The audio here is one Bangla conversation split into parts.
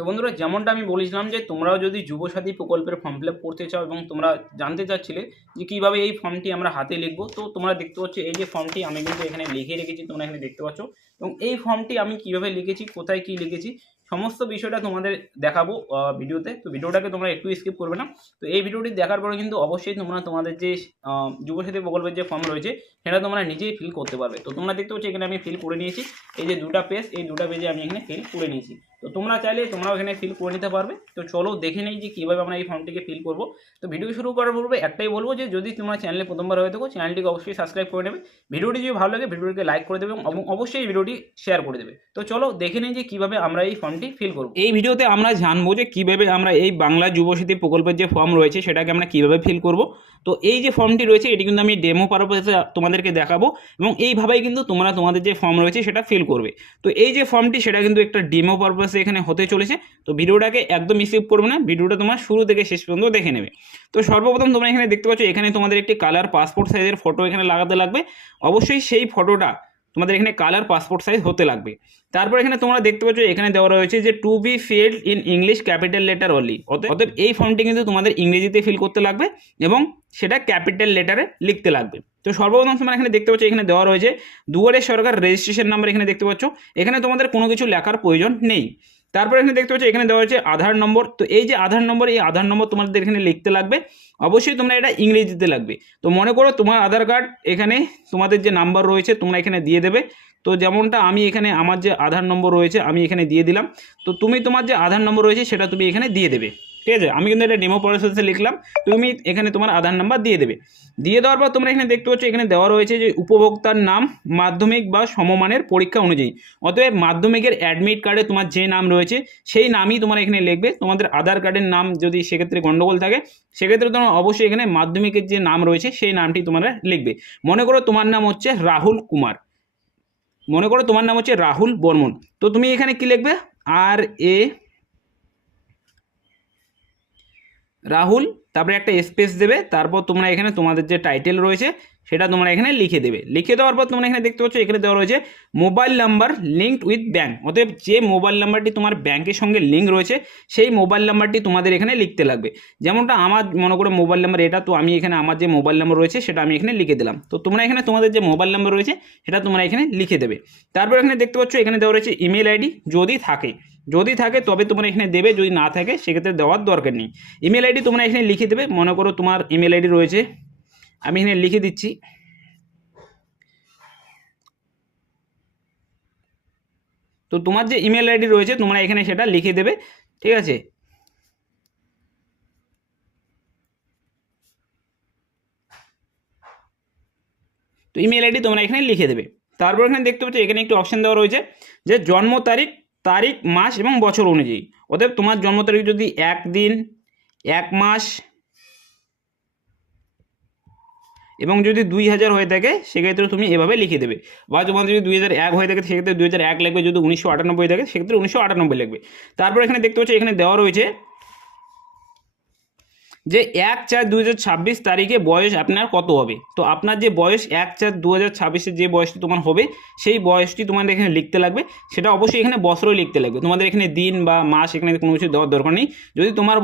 তো বন্ধুরা, যেমনটা আমি বলেছিলাম যে তোমরাও যদি যুবসাথী প্রকল্পের ফর্ম ফিল আপ করতে চাও এবং তোমরা জানতে চাচ্ছিলে যে কীভাবে এই ফর্মটি আমরা হাতে লিখবো, তো তোমরা দেখতে পাচ্ছ এই যে ফর্মটি আমি কিন্তু এখানে লিখে রেখেছি, তোমরা এখানে দেখতে পাচ্ছ। এবং এই ফর্মটি আমি কীভাবে লিখেছি, কোথায় কী লিখেছি, সমস্ত বিষয়টা তোমাদের দেখাবো ভিডিওতে। তো ভিডিওটাকে তোমরা একটু স্কিপ করবে না। তো এই ভিডিওটি দেখার পরে কিন্তু অবশ্যই তোমরা তোমাদের যে যুবসাথী প্রকল্পের যে ফর্ম রয়েছে সেটা তোমরা নিজেই ফিল করতে পারবে। তো তোমরা দেখতে পাচ্ছ এখানে আমি ফিল করে নিয়েছি, এই যে দুটা পেজ, এই দুটা পেজে আমি এখানে ফিল করে নিয়েছি। তো তোমরা চাইলে তোমরাও এখানে ফিল করে নিতে পারবে। তো চলো দেখে নেই যে কীভাবে আমরা এই ফর্মটিকে ফিল করবো। তো ভিডিও শুরু করার পূর্বে একটাই বলবো যে যদি তোমরা চ্যানেলে প্রথমবার হয়ে থাকো, চ্যানেলটিকে অবশ্যই সাবস্ক্রাইব করে নেবে। ভিডিওটি যদি ভালো লাগে ভিডিওটিকে লাইক করে দেবে এবং অবশ্যই এই ভিডিওটি শেয়ার করে দেবে। তো চলো দেখে নেই যে কীভাবে আমরা এই ফর্মটি ফিল করবো। এই ভিডিওতে আমরা জানবো যে কীভাবে আমরা এই বাংলা যুবসাথী প্রকল্পের যে ফর্ম রয়েছে সেটাকে আমরা কীভাবে ফিল করব। তো এই যে ফর্মটি রয়েছে এটি কিন্তু আমি ডেমো পারপাসে তোমাদেরকে দেখাবো এবং এইভাবেই কিন্তু তোমরা তোমাদের যে ফর্ম রয়েছে সেটা ফিল করবে। তো এই যে ফর্মটি সেটা কিন্তু একটা ডেমো পারপাসে এখানে হতে চলেছে। তো ভিডিওটাকে একদম স্কিপ করবে না, ভিডিওটা তোমার শুরু থেকে শেষ পর্যন্ত দেখে নেবে। তো সর্বপ্রথম তোমরা এখানে দেখতে পাচ্ছ এখানে তোমাদের একটি কালার পাসপোর্ট সাইজের ফটো এখানে লাগাতে লাগবে। অবশ্যই সেই ফটোটা তোমাদের এখানে কালার পাসপোর্ট সাইজ হতে লাগবে। তারপর এখানে তোমরা দেখতে পাচ্ছ এখানে দেওয়া রয়েছে যে to be filled in English capital letter only. অতএব এই ফর্মটি কিন্তু তোমাদের ইংরেজিতে ফিল করতে লাগবে এবং সেটা ক্যাপিটাল লেটারে লিখতে লাগবে। তো সর্বপ্রথম তোমরা এখানে দেখতে পাচ্ছ এখানে দেওয়া রয়েছে দুয়ারে সরকার রেজিস্ট্রেশন নাম্বার, এখানে দেখতে পাচ্ছ এখানে তোমাদের কোনো কিছু লেখার প্রয়োজন নেই। তারপর এখানে দেখতে পাচ্ছ এখানে দেওয়া হয়েছে আধার নম্বর। তো এই যে আধার নম্বর, এই আধার নম্বর তোমাদের এখানে লিখতে লাগবে। অবশ্যই তোমরা এটা ইংরেজিতে লাগবে। তো মনে করো তোমার আধার কার্ড এখানে তোমাদের যে নাম্বার রয়েছে তোমরা এখানে দিয়ে দেবে। তো যেমনটা আমি এখানে আমার যে আধার নম্বর রয়েছে আমি এখানে দিয়ে দিলাম। তো তুমি তোমার যে আধার নম্বর রয়েছে সেটা তুমি এখানে দিয়ে দেবে, ঠিক আছে। আমি কিন্তু এটা ডেমো প্রসেসে লিখলাম, তুমি এখানে তোমার আধার নাম্বার দিয়ে দেবে। দিয়ে দেওয়ার পর তোমরা এখানে দেখতে পাচ্ছ এখানে দেওয়া রয়েছে যে উপভোক্তার নাম মাধ্যমিক বা সমমানের পরীক্ষা অনুযায়ী। অতএব মাধ্যমিকের অ্যাডমিট কার্ডে তোমার যে নাম রয়েছে সেই নামই তোমরা এখানে লিখবে। তোমাদের আধার কার্ডের নাম যদি সেক্ষেত্রে গণ্ডগোল থাকে সেক্ষেত্রে তোমরা অবশ্যই এখানে মাধ্যমিকের যে নাম রয়েছে সেই নামটি তোমরা লিখবে। মনে করো তোমার নাম হচ্ছে রাহুল কুমার, মনে করো তোমার নাম হচ্ছে রাহুল বর্মন। তো তুমি এখানে কি লিখবে, RA রাহুল, তারপরে একটা স্পেস দেবে। তারপর তোমরা এখানে তোমাদের যে টাইটেল রয়েছে সেটা তোমরা এখানে লিখে দেবে। লিখে দেওয়ার পর তোমরা এখানে দেখতে পাচ্ছ এখানে দেওয়া রয়েছে mobile number linked with bank. অতএব যে মোবাইল নাম্বারটি তোমার ব্যাংকের সঙ্গে লিঙ্ক রয়েছে সেই মোবাইল নাম্বারটি তোমাদের এখানে লিখতে লাগবে। যেমনটা আমার মনে করো মোবাইল নাম্বার এটা, তো আমি এখানে আমার যে মোবাইল নাম্বার রয়েছে সেটা আমি এখানে লিখে দিলাম। তো তোমরা এখানে তোমাদের যে মোবাইল নাম্বার রয়েছে সেটা তোমরা এখানে লিখে দেবে। তারপর এখানে দেখতে পাচ্ছ এখানে দেওয়া রয়েছে ইমেল আইডি, যদি থাকে তবে তোমরা এখানে দেবে, যদি না থাকে সেক্ষেত্রে দেওয়ার দরকার নেই। ইমেল আইডি তোমরা এখানে লিখে দেবে। মনে করো তোমার ইমেল আইডি রয়েছে, আমি এখানে লিখে দিচ্ছি। তো তোমার যে ইমেল আইডি রয়েছে তোমরা এখানে সেটা লিখে দেবে, ঠিক আছে। তো ইমেল আইডি তোমরা এখানে লিখে দেবে। তারপর এখানে দেখতে পাচ্ছ এখানে একটি অপশান দেওয়া রয়েছে যে জন্ম তারিখ মাস এবং বছর অনুযায়ী। অতএব তোমার জন্ম তারিখ যদি 1 দিন 1 মাস এবং যদি 2000 হয়ে থাকে সেক্ষেত্রে তুমি এভাবে লিখে দেবে। বা তোমার যদি 2001 হয়ে থাকে সেক্ষেত্রে 2001 লিখবে, যদি 1998 হয়ে থাকে সেক্ষেত্রে 1998 লিখবে। তারপর এখানে দেখতে পাচ্ছ এখানে দেওয়া রয়েছে যে 1/4/2026 তারিখে বয়স আপনার কত হবে। তো আপনার যে বয়স 1/4/2026 যে বয়সটি তোমার হবে সেই বয়সটি তোমাদের এখানে লিখতে লাগবে। সেটা অবশ্যই এখানে বছরও লিখতে লাগবে, তোমাদের এখানে দিন বা মাস এখানে কোনো কিছু দেওয়ার দরকার নেই। যদি তোমার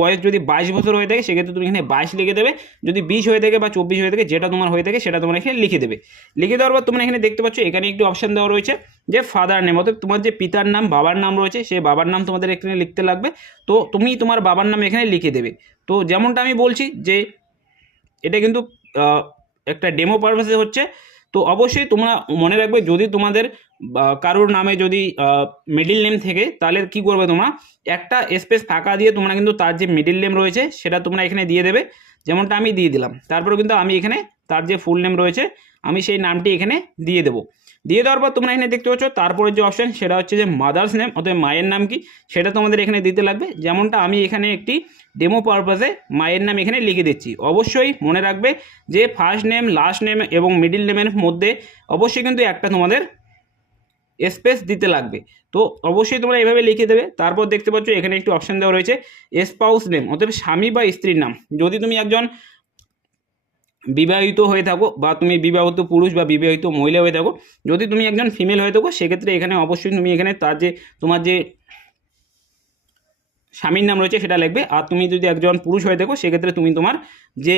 বয়স যদি 22 বছর হয়ে থাকে সেক্ষেত্রে তুমি এখানে 22 লিখে দেবে। যদি 20 হয়ে থাকে বা 24 হয়ে থাকে, যেটা তোমার হয়ে থাকে সেটা তোমরা এখানে লিখে দেবে। লিখে দেওয়ার পর তোমরা এখানে দেখতে পাচ্ছ এখানে একটি অপশান দেওয়া রয়েছে যে ফাদার নেম, অর্থাৎ তোমার যে পিতার নাম বাবার নাম রয়েছে সেই বাবার নাম তোমাদের এখানে লিখতে লাগবে। তো তুমি তোমার বাবার নাম এখানে লিখে দেবে। তো যেমনটা আমি বলছি যে এটা কিন্তু একটা ডেমো পারপাসে হচ্ছে। তো অবশ্যই তোমরা মনে রাখবে যদি তোমাদের কারোর নামে যদি মিডিল নেম থেকে তাহলে কি করবে, তোমরা একটা স্পেস ফাঁকা দিয়ে তোমরা কিন্তু তার যে মিডিল নেম রয়েছে সেটা তোমরা এখানে দিয়ে দেবে, যেমনটা আমি দিয়ে দিলাম। তারপরে কিন্তু আমি এখানে তার যে ফুল নেম রয়েছে আমি সেই নামটি এখানে দিয়ে দেবো। দিয়ে দেওয়ার পর তোমরা এখানে দেখতে পাচ্ছ তারপরে যে অপশান সেটা হচ্ছে যে মাদার্স নেম, অর্থাৎ মায়ের নাম কি সেটা তোমাদের এখানে দিতে লাগবে। যেমনটা আমি এখানে একটি ডেমো পারপাসে মায়ের নাম এখানে লিখে দিচ্ছি। অবশ্যই মনে রাখবে যে ফার্স্ট নেম, লাস্ট নেম এবং মিডিল নেমের মধ্যে অবশ্যই কিন্তু একটা তোমাদের স্পেস দিতে লাগবে। তো অবশ্যই তোমরা এইভাবে লিখে দেবে। তারপর দেখতে পাচ্ছ এখানে একটি অপশান দেওয়া রয়েছে স্পাউস নেম, অর্থাৎ স্বামী বা স্ত্রীর নাম। যদি তুমি একজন বিবাহিত হয়ে থাকো বা তুমি বিবাহিত পুরুষ বা বিবাহিত মহিলা হয়ে থাকো, যদি তুমি একজন ফিমেল হয়ে থাকো সেক্ষেত্রে এখানে অবশ্যই তুমি এখানে তার যে তোমার যে স্বামীর নাম রয়েছে সেটা লিখবে। আর তুমি যদি একজন পুরুষ হয়ে থাকো সেক্ষেত্রে তুমি তোমার যে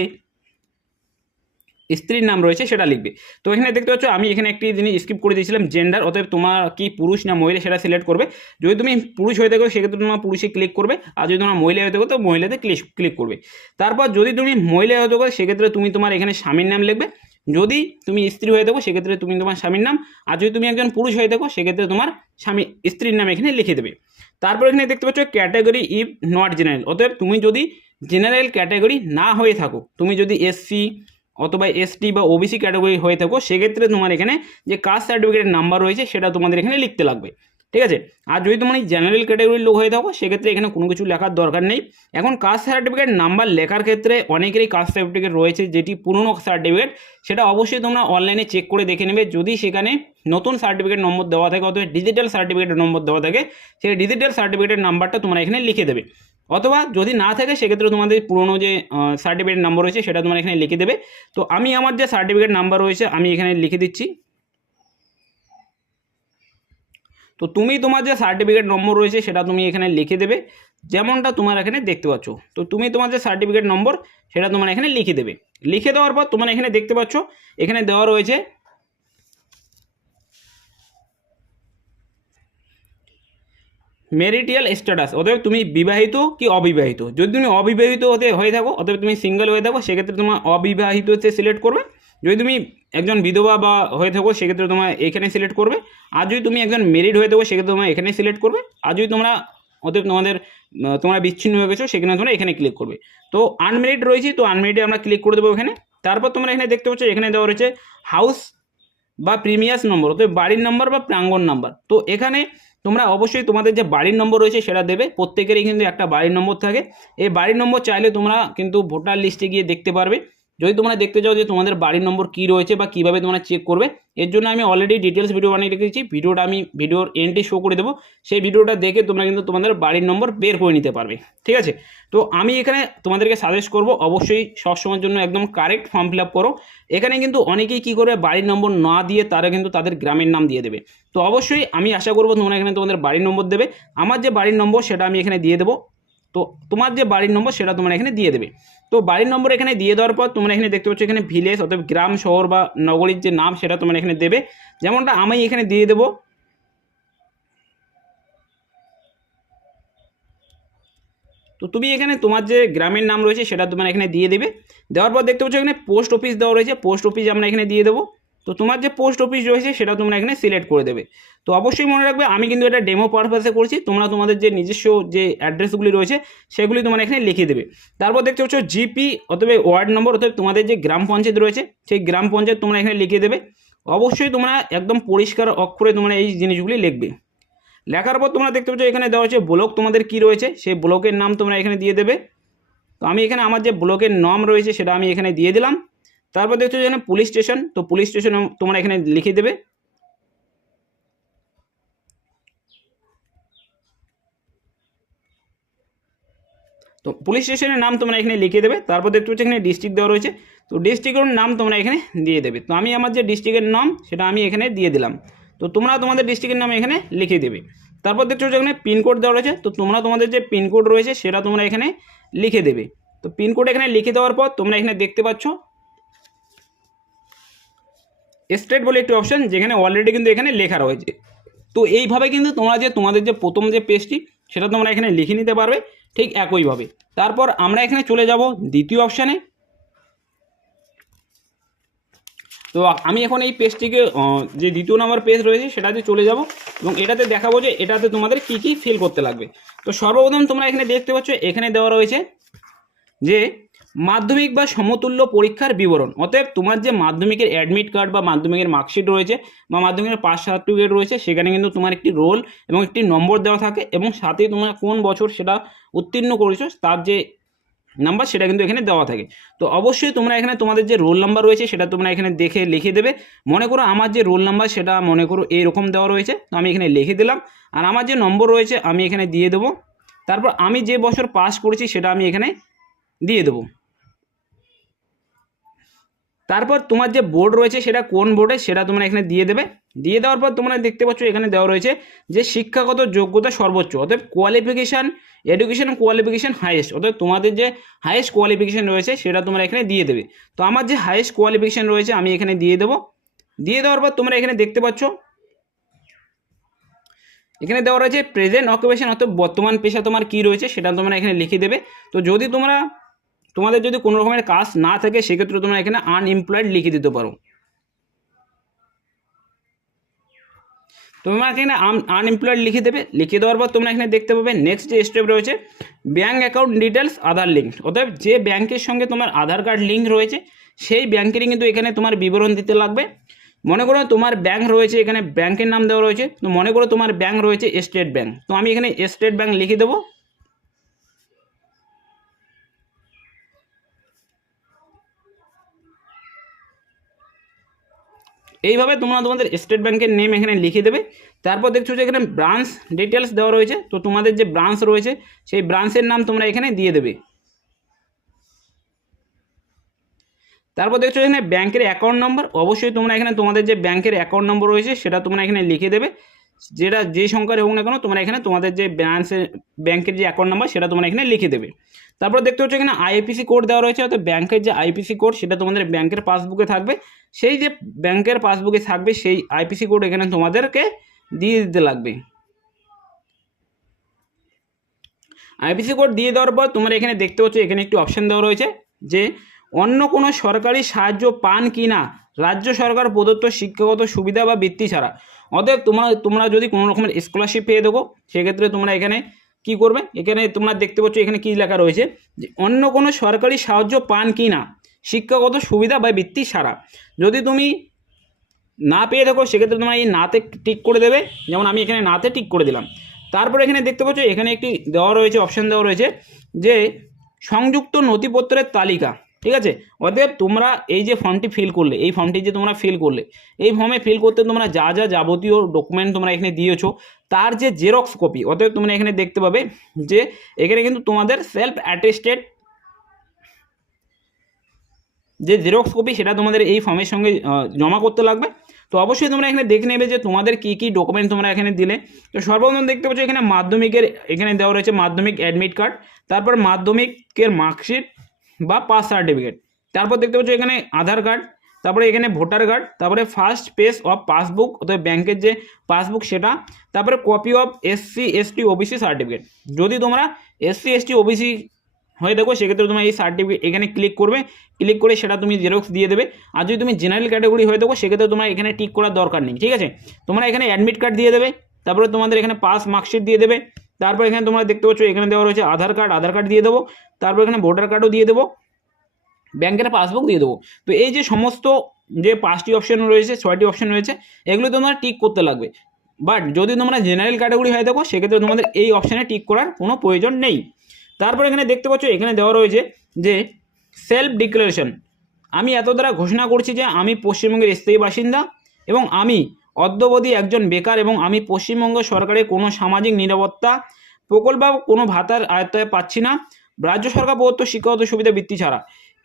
স্ত্রীর নাম রয়েছে সেটা লিখবে। তো এখানে দেখতে পাচ্ছ আমি এখানে একটি জিনিস স্কিপ করে দিয়েছিলাম, জেন্ডার, অতএব তোমার কি পুরুষ না মহিলা সেটা সিলেক্ট করবে। যদি তুমি পুরুষ হয়ে থাকো সেক্ষেত্রে তোমার পুরুষে ক্লিক করবে, আর যদি তোমার মহিলা হয়ে থাকো তো মহিলাতে ক্লিক করবে। তারপর যদি তুমি মহিলা হয়ে থাকো সেক্ষেত্রে তুমি তোমার এখানে স্বামীর নাম লিখবে, যদি তুমি স্ত্রী হয়ে থাকো সেক্ষেত্রে তুমি তোমার স্বামীর নাম, আর যদি তুমি একজন পুরুষ হয়ে থাকো সেক্ষেত্রে তোমার স্ত্রীর নাম এখানে লিখে দেবে। তারপর এখানে দেখতে পাচ্ছ ক্যাটাগরি ইফ নট জেনারেল, অতএব তুমি যদি জেনারেল ক্যাটাগরি না হয়ে থাকো, তুমি যদি এসসি অথবা এসটি বা ওবিসি ক্যাটাগরি হয়ে থাকো সেক্ষেত্রে তোমার এখানে যে কাস্ট সার্টিফিকেটের নাম্বার রয়েছে সেটা তোমাদের এখানে লিখতে লাগবে, ঠিক আছে। আর যদি তোমার জেনারেল ক্যাটাগরির লোক হয়ে থাকো সেক্ষেত্রে এখানে কোনো কিছু লেখার দরকার নেই। এখন কাস্ট সার্টিফিকেট নাম্বার লেখার ক্ষেত্রে অনেকেরই কাস্ট সার্টিফিকেট রয়েছে যেটি পুরনো সার্টিফিকেট, সেটা অবশ্যই তোমরা অনলাইনে চেক করে দেখে নেবে। যদি সেখানে নতুন সার্টিফিকেট নম্বর দেওয়া থাকে অথবা ডিজিটাল সার্টিফিকেটের নম্বর দেওয়া থাকে, সেই ডিজিটাল সার্টিফিকেটের নাম্বারটা তোমরা এখানে লিখে দেবে। অথবা যদি না থাকে সেক্ষেত্রে তোমাদের পুরনো যে সার্টিফিকেট নাম্বার রয়েছে সেটা তোমরা এখানে লিখে দেবে। তো আমি আমার যে সার্টিফিকেট নাম্বার রয়েছে আমি এখানে লিখে দিচ্ছি। তো তুমি তোমার যে সার্টিফিকেট নম্বর রয়েছে সেটা তুমি এখানে লিখে দেবে, যেমনটা তোমার এখানে দেখতে পাচ্ছ। তো তুমি তোমার যে সার্টিফিকেট নম্বর সেটা তোমার এখানে লিখে দেবে। লিখে দেওয়ার পর তোমরা এখানে দেখতে পাচ্ছ এখানে দেওয়া রয়েছে ম্যারিটাল স্ট্যাটাস, অতএব তুমি বিবাহিত কি অবিবাহিত। যদি তুমি অবিবাহিত হয়ে থাকো অতএব তুমি সিঙ্গেল হয়ে থাকো সেক্ষেত্রে তোমার অবিবাহিত সিলেক্ট করবে। যদি তুমি একজন বিধবা বা হয়ে থাকো সেক্ষেত্রে তোমার এখানে সিলেক্ট করবে। আর যদি তুমি একজন মেরিড হয়ে থাকো সেক্ষেত্রে তোমার এখানে সিলেক্ট করবে। আর যদি অতএব তোমরা বিচ্ছিন্ন হয়ে গেছো সেখানে তোমরা এখানে ক্লিক করবে। তো আনমেরিড রয়েছে, তো আনমেরিডে আমরা ক্লিক করে দেবো এখানে। তারপর তোমরা এখানে দেখতে পাচ্ছ এখানে দেওয়া রয়েছে হাউস বা প্রিমিয়াস নম্বর, অর্থাৎ বাড়ির নম্বর বা প্রাঙ্গণ নাম্বার। তো এখানে তোমরা অবশ্যই তোমাদের যে বাড়ির নম্বর রয়েছে সেটা দেবে। প্রত্যেকেরই কিন্তু একটা বাড়ির নম্বর থাকে। এই বাড়ির নম্বর চাইলে তোমরা কিন্তু ভোটার লিস্টে গিয়ে দেখতে পারবে। যদি তোমরা দেখতে চাও যে তোমাদের বাড়ির নম্বর কী রয়েছে বা কীভাবে তোমরা চেক করবে, এর জন্য আমি অলরেডি ডিটেলস ভিডিও বানিয়ে রেখেছি। ভিডিওটা আমি ভিডিওর এন্ডে শো করে দেবো, সেই ভিডিওটা দেখে তোমরা কিন্তু তোমাদের বাড়ির নম্বর বের করে নিতে পারবে, ঠিক আছে। তো আমি এখানে তোমাদেরকে সাজেস্ট করব অবশ্যই সবসময়ের জন্য একদম কারেক্ট ফর্ম ফিল আপ করো। এখানে কিন্তু অনেকেই কী করে বাড়ির নম্বর না দিয়ে তারা কিন্তু তাদের গ্রামের নাম দিয়ে দেবে। তো অবশ্যই আমি আশা করবো তোমরা এখানে তোমাদের বাড়ির নম্বর দেবে। আমার যে বাড়ির নম্বর সেটা আমি এখানে দিয়ে দেবো। তো তোমার যে বাড়ির নম্বর সেটা তোমরা এখানে দিয়ে দেবে। তো বাড়ির নম্বর এখানে দিয়ে দেওয়ার পর তোমরা এখানে দেখতে পাচ্ছ এখানে ভিলেজ অর্থাৎ গ্রাম শহর বা নগরীর যে নাম সেটা তোমরা এখানে দেবে, যেমনটা আমি এখানে দিয়ে দেবো। তো তুমি এখানে তোমার যে গ্রামের নাম রয়েছে সেটা তোমরা এখানে দিয়ে দেবে। দেওয়ার পর দেখতে পাচ্ছ এখানে পোস্ট অফিস দেওয়া রয়েছে, পোস্ট অফিস আমরা এখানে দিয়ে দেবো। তো তোমার যে পোস্ট অফিস রয়েছে সেটা তোমরা এখানে সিলেক্ট করে দেবে। তো অবশ্যই মনে রাখবে আমি কিন্তু এটা ডেমো পারপাসে করছি, তোমরা তোমাদের যে নিজস্ব যে অ্যাড্রেসগুলি রয়েছে সেগুলি তোমরা এখানে লিখে দেবে। তারপর দেখতে পাচ্ছ জিপি অথবা ওয়ার্ড নম্বর অথবা তোমাদের যে গ্রাম পঞ্চায়েত রয়েছে সেই গ্রাম পঞ্চায়েত তোমরা এখানে লিখে দেবে। অবশ্যই তোমরা একদম পরিষ্কার অক্ষরে তোমরা এই জিনিসগুলি লিখবে। লেখার পর তোমরা দেখতে পাচ্ছ এখানে দেওয়া হচ্ছে ব্লক তোমাদের কি রয়েছে সেই ব্লকের নাম তোমরা এখানে দিয়ে দেবে। তো আমি এখানে আমার যে ব্লকের নাম রয়েছে সেটা আমি এখানে দিয়ে দিলাম। তারপর দেখছো এখানে পুলিশ স্টেশন, তো পুলিশ স্টেশন তোমরা এখানে লিখে দেবে। তো পুলিশ স্টেশনের নাম তোমরা এখানে লিখে দেবে। তারপর দেখতে পাচ্ছ এখানে ডিস্ট্রিক্ট দেওয়া রয়েছে, তো ডিস্ট্রিক্টের নাম তোমরা এখানে দিয়ে দেবে। তো আমি আমার যে ডিস্ট্রিক্টের নাম সেটা আমি এখানে দিয়ে দিলাম। তো তোমরা তোমাদের ডিস্ট্রিক্টের নাম এখানে লিখে দেবে। তারপর দেখছো এখানে পিনকোড দেওয়া রয়েছে, তো তোমরা তোমাদের যে পিনকোড রয়েছে সেটা তোমরা এখানে লিখে দেবে। তো পিনকোড এখানে লিখে দেওয়ার পর তোমরা এখানে দেখতে পাচ্ছ স্টেট বলে একটি অপশান যেখানে অলরেডি কিন্তু এখানে লেখা রয়েছে। তো এইভাবে কিন্তু তোমরা যে তোমাদের যে প্রথম যে পেজটি সেটা তোমরা এখানে লিখে নিতে পারবে ঠিক একইভাবে। তারপর আমরা এখানে চলে যাব দ্বিতীয় অপশানে। তো আমি এখন এই পেজটিকে যে দ্বিতীয় নম্বর পেজ রয়েছে সেটাতে চলে যাব এবং এটাতে দেখাবো যে এটাতে তোমাদের কি কি ফিল করতে লাগবে। তো সর্বপ্রথম তোমরা এখানে দেখতে পাচ্ছ এখানে দেওয়া রয়েছে যে মাধ্যমিক বা সমতুল্য পরীক্ষার বিবরণ, অতএব তোমার যে মাধ্যমিকের অ্যাডমিট কার্ড বা মাধ্যমিকের মার্কশিট রয়েছে বা মাধ্যমিকের পাস সার্টিফিকেট রয়েছে সেখানে কিন্তু তোমার একটি রোল এবং একটি নম্বর দেওয়া থাকে এবং সাথে তোমরা কোন বছর সেটা উত্তীর্ণ করেছো তার যে নাম্বার সেটা কিন্তু এখানে দেওয়া থাকে। তো অবশ্যই তোমরা এখানে তোমাদের যে রোল নাম্বার রয়েছে সেটা তোমরা এখানে দেখে লিখে দেবে। মনে করো আমার যে রোল নাম্বার সেটা মনে করো এইরকম দেওয়া রয়েছে, তো আমি এখানে লিখে দিলাম। আর আমার যে নম্বর রয়েছে আমি এখানে দিয়ে দেবো। তারপর আমি যে বছর পাস করেছি সেটা আমি এখানে দিয়ে দেবো। তারপর তোমার যে বোর্ড রয়েছে সেটা কোন বোর্ডে সেটা তোমরা এখানে দিয়ে দেবে। দিয়ে দেওয়ার পর তোমরা দেখতে পাচ্ছ এখানে দেওয়া রয়েছে যে শিক্ষাগত যোগ্যতা সর্বোচ্চ, অর্থাৎ কোয়ালিফিকেশান, এডুকেশন কোয়ালিফিকেশান হাইয়েস্ট, অর্থাৎ তোমাদের যে হাইয়েস্ট কোয়ালিফিকেশান রয়েছে সেটা তোমরা এখানে দিয়ে দেবে। তো আমার যে হাইয়েস্ট কোয়ালিফিকেশান রয়েছে আমি এখানে দিয়ে দেবো। দিয়ে দেওয়ার পর তোমরা এখানে দেখতে পাচ্ছ এখানে দেওয়া রয়েছে প্রেজেন্ট অকুপেশন, অর্থাৎ বর্তমান পেশা তোমার কী রয়েছে সেটা তোমরা এখানে লিখে দেবে। তো যদি তোমাদের যদি কোনো রকমের কাজ না থাকে সেক্ষেত্রে তোমরা এখানে আনএমপ্লয়েড লিখে দিতে পারো। তোমরা এখানে আনএমপ্লয়েড লিখে দেবে। লিখে দেওয়ার পর তোমরা এখানে দেখতে পাবে নেক্সট যে স্টেপ রয়েছে ব্যাঙ্ক অ্যাকাউন্ট ডিটেলস আধার লিঙ্ক, অর্থাৎ যে ব্যাংকের সঙ্গে তোমার আধার কার্ড লিঙ্ক রয়েছে সেই ব্যাংকেরই কিন্তু এখানে তোমার বিবরণ দিতে লাগবে। মনে করো তোমার ব্যাংক রয়েছে, এখানে ব্যাংকের নাম দেওয়া রয়েছে, তো মনে করো তোমার ব্যাংক রয়েছে স্টেট ব্যাংক, তো আমি এখানে স্টেট ব্যাংক লিখে দেবো। এইভাবে তোমরা তোমাদের স্টেট ব্যাংকের নেম এখানে লিখে দেবে। তারপর দেখছো যে এখানে ব্রাঞ্চ ডিটেলস দেওয়া রয়েছে, তো তোমাদের যে ব্রাঞ্চ রয়েছে সেই ব্রাঞ্চের নাম তোমরা এখানে দিয়ে দেবে। তারপর দেখছো এখানে ব্যাংকের অ্যাকাউন্ট নম্বর, অবশ্যই তোমরা এখানে তোমাদের যে ব্যাংকের অ্যাকাউন্ট নম্বর রয়েছে সেটা তোমরা এখানে লিখে দেবে, যেটা যে সংখ্যার হোক না কেন তোমরা এখানে তোমাদের যে ব্যাংকের যে অ্যাকাউন্ট নাম্বার সেটা তোমরা এখানে লিখে দেবে। তারপর দেখতে হচ্ছে এখানে আইপিসি কোড দেওয়া রয়েছে, অর্থাৎ ব্যাংকের যে আইপিসি কোড সেটা তোমাদের ব্যাংকের পাসবুকে থাকবে, সেই যে ব্যাংকের পাসবুকে থাকবে সেই আইপিসি কোড এখানে তোমাদেরকে দিয়ে দিতে লাগবে। আইপিসি কোড দিয়ে দেওয়ার পর তোমরা এখানে দেখতে পাচ্ছ এখানে একটি অপশান দেওয়া রয়েছে যে অন্য কোনো সরকারি সাহায্য পান কি না রাজ্য সরকার প্রদত্ত শিক্ষাগত সুবিধা বা বৃত্তি ছাড়া, অতএব তোমরা যদি কোনো রকমের স্কলারশিপ পেয়ে দেবো সেক্ষেত্রে তোমরা এখানে কি করবে, এখানে তোমরা দেখতে পাচ্ছ এখানে কি লেখা রয়েছে যে অন্য কোনো সরকারি সাহায্য পান কি না শিক্ষাগত সুবিধা বা বৃত্তি ছাড়া। যদি তুমি না পেয়ে থাকো সেক্ষেত্রে তোমরা এই নাতে টিক করে দেবে, যেমন আমি এখানে নাতে টিক করে দিলাম। তারপরে এখানে দেখতে পাচ্ছ এখানে একটি দেওয়া রয়েছে অপশান দেওয়া রয়েছে যে সংযুক্ত নথিপত্রের তালিকা, ঠিক আছে। অতএব তোমরা এই যে ফর্মটি ফিল করলে, এই ফর্মটি যে তোমরা ফিল করলে, এই ফর্মে ফিল করতে তোমরা যা যা যাবতীয় ডকুমেন্ট তোমরা এখানে দিয়েছো তার যে জেরক্স কপি, অতএব তোমরা এখানে দেখতে পাবে যে এখানে কিন্তু তোমাদের সেলফ অ্যাটেস্টেড যে জেরক্স কপি সেটা তোমাদের এই ফর্মের সঙ্গে জমা করতে লাগবে। তো অবশ্যই তোমরা এখানে দেখে নেবে যে তোমাদের কী কী ডকুমেন্ট তোমরা এখানে দিলে। তো সর্বপ্রথম দেখতে পাচ্ছ এখানে মাধ্যমিকের এখানে দেওয়া রয়েছে মাধ্যমিক অ্যাডমিট কার্ড, তারপর মাধ্যমিকের মার্কশিট বা পাস সার্টিফিকেট, তারপর দেখতে পাচ্ছ এখানে আধার কার্ড, তারপরে এখানে ভোটার কার্ড, তারপরে ফার্স্ট পেজ অফ পাসবুক অর্থাৎ ব্যাংকের যে পাসবুক সেটা, তারপরে copy of SC ST OBC certificate. যদি তোমরা SC ST OBC হয়ে দেখো সেক্ষেত্রে তোমরা এই সার্টিফিকেট এখানে ক্লিক করবে, ক্লিক করে সেটা তুমি জেরক্স দিয়ে দেবে। আর যদি তুমি জেনারেল ক্যাটাগরি হয়ে দেখো সেক্ষেত্রে তোমরা এখানে টিক করার দরকার নেই, ঠিক আছে। তোমরা এখানে অ্যাডমিট কার্ড দিয়ে দেবে, তারপরে তোমাদের এখানে পাস মার্কশিট দিয়ে দেবে, তারপর এখানে তোমরা দেখতে পাচ্ছ এখানে দেওয়া রয়েছে আধার কার্ড দিয়ে দেবো, তারপর এখানে ভোটার কার্ডও দিয়ে দেবো, ব্যাংকের পাসবুক দিয়ে দেবো। তো এই যে সমস্ত যে 5টি অপশন রয়েছে 6টি অপশন রয়েছে এগুলো তোমরা টিক করতে লাগবে। বাট যদি তোমরা জেনারেল ক্যাটাগরি হয়ে থাকো সেক্ষেত্রে তোমাদের এই অপশানে টিক করার কোনো প্রয়োজন নেই। তারপর এখানে দেখতে পাচ্ছ এখানে দেওয়া রয়েছে যে সেলফ ডিক্লারেশন, আমি এত দ্বারা ঘোষণা করছি যে আমি পশ্চিমবঙ্গের স্থায়ী বাসিন্দা এবং আমি অদ্যাবধি একজন বেকার এবং আমি পশ্চিমবঙ্গ সরকারের কোনো সামাজিক নিরাপত্তা প্রকল্প বা কোনো ভাতার আয়ত্তায় পাচ্ছি না রাজ্য সরকার প্রদত্ত শিক্ষাগত সুবিধা বৃত্তি ছাড়া।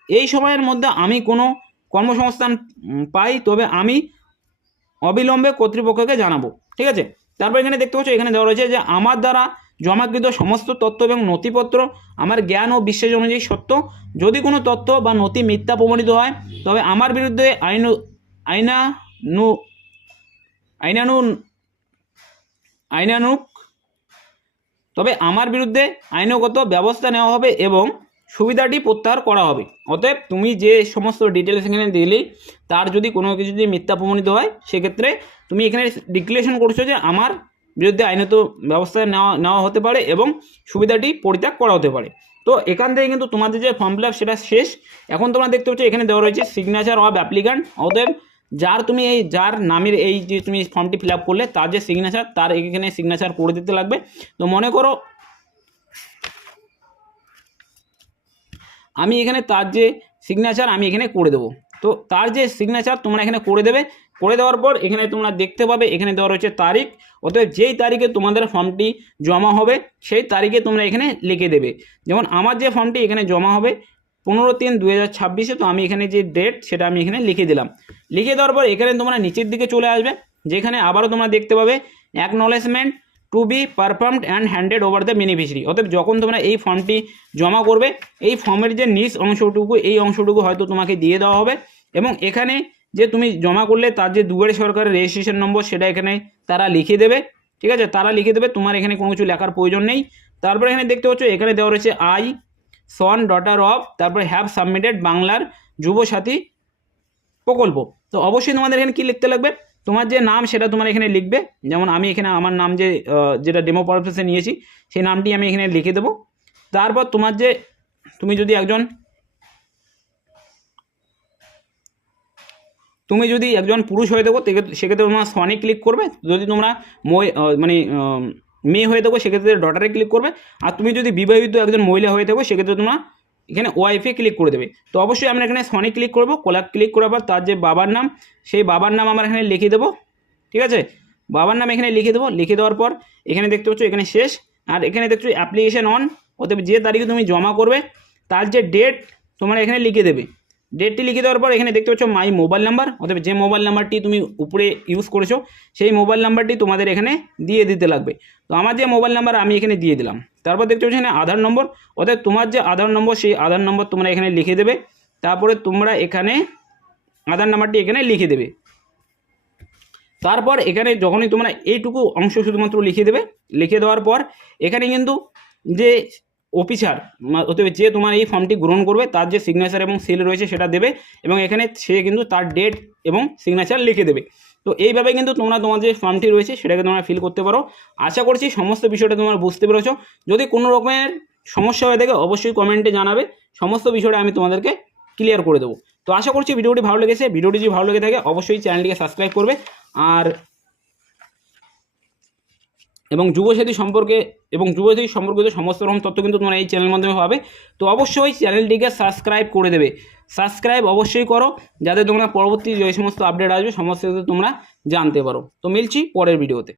এই সময়ের মধ্যে আমি কোনো কর্মসংস্থান পাই তবে আমি অবিলম্বে কর্তৃপক্ষকে জানাবো, ঠিক আছে। তারপর এখানে দেখতে পাচ্ছ এখানে দেওয়া রয়েছে যে আমার দ্বারা জমাকৃত সমস্ত তথ্য এবং নথিপত্র আমার জ্ঞান ও বিশ্বাস অনুযায়ী সত্য, যদি কোনো তথ্য বা নথি মিথ্যা প্রমাণিত হয় তবে আমার বিরুদ্ধে আইনগত ব্যবস্থা নেওয়া হবে এবং সুবিধাটি প্রত্যাহার করা হবে। অতএব তুমি যে সমস্ত ডিটেলস এখানে দিলে তার যদি কোনো কিছু যদি মিথ্যা প্রমাণিত হয় সেক্ষেত্রে তুমি এখানে ডিক্লারেশন করছো যে আমার বিরুদ্ধে আইনত ব্যবস্থা নেওয়া হতে পারে এবং সুবিধাটি পরিত্যাগ করা হতে পারে। তো এখান থেকে কিন্তু তোমাদের যে ফর্ম ফিল আপ সেটা শেষ। এখন তোমরা দেখতে পাচ্ছ এখানে দেওয়া রয়েছে সিগনেচার অফ অ্যাপ্লিক্যান্ট, অতএব যার নামের এই যে তুমি ফর্মটি ফিল আপ করলে তার যে সিগনেচার তার এখানে সিগনেচার করে দিতে লাগবে। তো মনে করো আমি এখানে তার যে সিগনেচার আমি এখানে করে দেবো, তো তার যে সিগনেচার তোমরা এখানে করে দেবে। করে দেওয়ার পর এখানে তোমরা দেখতে পাবে এখানে দেওয়া রয়েছে তারিখ, অতএব যেই তারিখে তোমাদের ফর্মটি জমা হবে সেই তারিখে তোমরা এখানে লিখে দেবে। যেমন আমার যে ফর্মটি এখানে জমা হবে 15/3/2026, তো আমি এখানে যে ডেট সেটা আমি এখানে লিখে দিলাম। লিখে দেওয়ার পর এখানে তোমরা নিচের দিকে চলে আসবে, যেখানে আবারও তোমরা দেখতে পাবে acknowledgement to be performed and handed over the beneficiary. অতএব যখন তোমরা এই ফর্মটি জমা করবে এই ফর্মের যে নিচ অংশটুকু এই অংশটুকু হয়তো তোমাকে দিয়ে দেওয়া হবে এবং এখানে যে তুমি জমা করলে তার যে দুয়ারে সরকারের রেজিস্ট্রেশন নম্বর সেটা এখানে তারা লিখে দেবে, ঠিক আছে, তারা লিখে দেবে, তোমার এখানে কোনো কিছু লেখার প্রয়োজন নেই। তারপরে এখানে দেখতে পাচ্ছ এখানে দেওয়া রয়েছে আই সন ডটার অফ, তারপরে হ্যাভ সাবমিটেড বাংলার যুবসাথী প্রকল্প। তো অবশ্যই তোমাদের এখানে কী লিখতে লাগবে, তোমার যে নাম সেটা তোমার এখানে লিখবে। যেমন আমি এখানে আমার নাম যে যেটা ডেমো পারপাসে নিয়েছি সেই নামটি আমি এখানে লিখে দেবো। তারপর তোমার যে তুমি যদি একজন পুরুষ হয়ে থাকো সেক্ষেত্রে তোমরা সনে ক্লিক করবে, যদি তোমরা মেয়ে হয়ে থাকো সেক্ষেত্রে ডটারে ক্লিক করবে, আর তুমি যদি বিবাহিত একজন মহিলা হয়ে থাকো সেক্ষেত্রে তোমরা এখানে ওয়াইফে ক্লিক করে দেবে। তো অবশ্যই আমরা এখানে সনে ক্লিক করবো, ক্লিক করার পর তার যে বাবার নাম সেই বাবার নাম আমরা এখানে লিখে দেবো, ঠিক আছে, বাবার নাম এখানে লিখে দেবো। লিখে দেওয়ার পর এখানে দেখতে পাচ্ছ এখানে শেষ, আর এখানে দেখছো অ্যাপ্লিকেশন অন, অতএব যে তারিখে তুমি জমা করবে তার যে ডেট তোমরা এখানে লিখে দেবে। ডেটটি লিখে দেওয়ার পর এখানে দেখতে পাচ্ছ মাই মোবাইল নাম্বার, অতএব যে মোবাইল নাম্বারটি তুমি উপরে ইউজ করেছো সেই মোবাইল নাম্বারটি তোমাদের এখানে দিয়ে দিতে লাগবে। তো আমার যে মোবাইল নাম্বার আমি এখানে দিয়ে দিলাম। তারপর দেখতে পাচ্ছ এখানে আধার নম্বর, অতএব তোমার যে আধার নম্বর সেই আধার নম্বর তোমরা এখানে লিখে দেবে। তারপরে তোমরা এখানে আধার নাম্বারটি এখানে লিখে দেবে। তারপর এখানে যখনই তোমরা এইটুকু অংশ শুধুমাত্র লিখে দেবে, লিখে দেওয়ার পর এখানে কিন্তু যে অফিসার অতএব যে তোমার এই ফর্মটি গ্রহণ করবে তার যে সিগনেচার এবং সিল রয়েছে সেটা দেবে এবং এখানে সে কিন্তু তার ডেট এবং সিগনেচার লিখে দেবে। তো এইভাবে কিন্তু তোমরা তোমার যে ফর্মটি রয়েছে সেটাকে তোমরা ফিল করতে পারো। আশা করছি সমস্ত বিষয়টা তোমরা বুঝতে পেরেছো। যদি কোনো রকমের সমস্যা হয়ে থাকে অবশ্যই কমেন্টে জানাবে, সমস্ত বিষয়টা আমি তোমাদেরকে ক্লিয়ার করে দেবো। তো আশা করছি ভিডিওটি ভালো লেগেছে। ভিডিওটি যদি ভালো লেগে থাকে অবশ্যই চ্যানেলটিকে সাবস্ক্রাইব করবে আর যুবসাথী সম্পর্কিত সমস্ত রকম তথ্য কিন্তু তোমরা এই চ্যানেলের মাধ্যমে পাবে। তো অবশ্যই চ্যানেলটিকে সাবস্ক্রাইব করে দেবে, সাবস্ক্রাইব অবশ্যই করো যাতে তোমরা পরবর্তী যে সমস্ত আপডেট আসবে সমস্ত কিছু তোমরা জানতে পারো। তো মিলছি পরের ভিডিওতে।